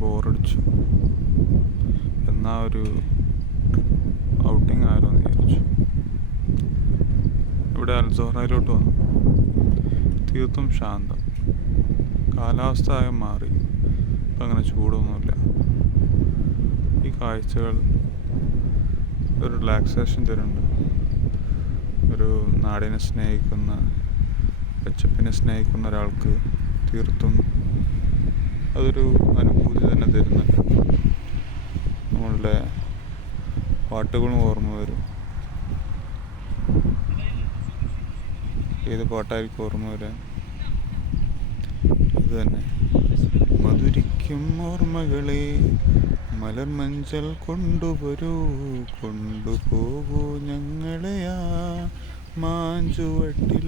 ബോറടിച്ചു. എന്നാ ഒരു ഔട്ടിങ് ആയാലോ എന്ന് വിചാരിച്ചു. ഇവിടെ അൽസോഹറയിലോട്ട് വന്നു. തീർത്തും ശാന്തം. കാലാവസ്ഥ ആകെ മാറി. ഇപ്പം അങ്ങനെ ചൂടൊന്നുമില്ല. ഈ കാഴ്ചകൾ ഒരു റിലാക്സേഷൻ തരുന്നുണ്ട്. ഒരു നാടിനെ സ്നേഹിക്കുന്ന, പച്ചപ്പിനെ സ്നേഹിക്കുന്ന ഒരാൾക്ക് തീർത്തും അതൊരു അനുഭൂതി തന്നെ തരുന്നുണ്ട്. നമ്മളുടെ പാട്ടുകളും ഓർമ്മ വരും. ഏത് പാട്ടായിരിക്കും ഓർമ്മ വരാൻ? ഇത് തന്നെ. മധുരിക്കും ഓർമ്മകളെ മലർമഞ്ചൽ കൊണ്ടുവരൂ, കൊണ്ടുപോകൂ ഞങ്ങളെയാ മാഞ്ചുവട്ടിൽ.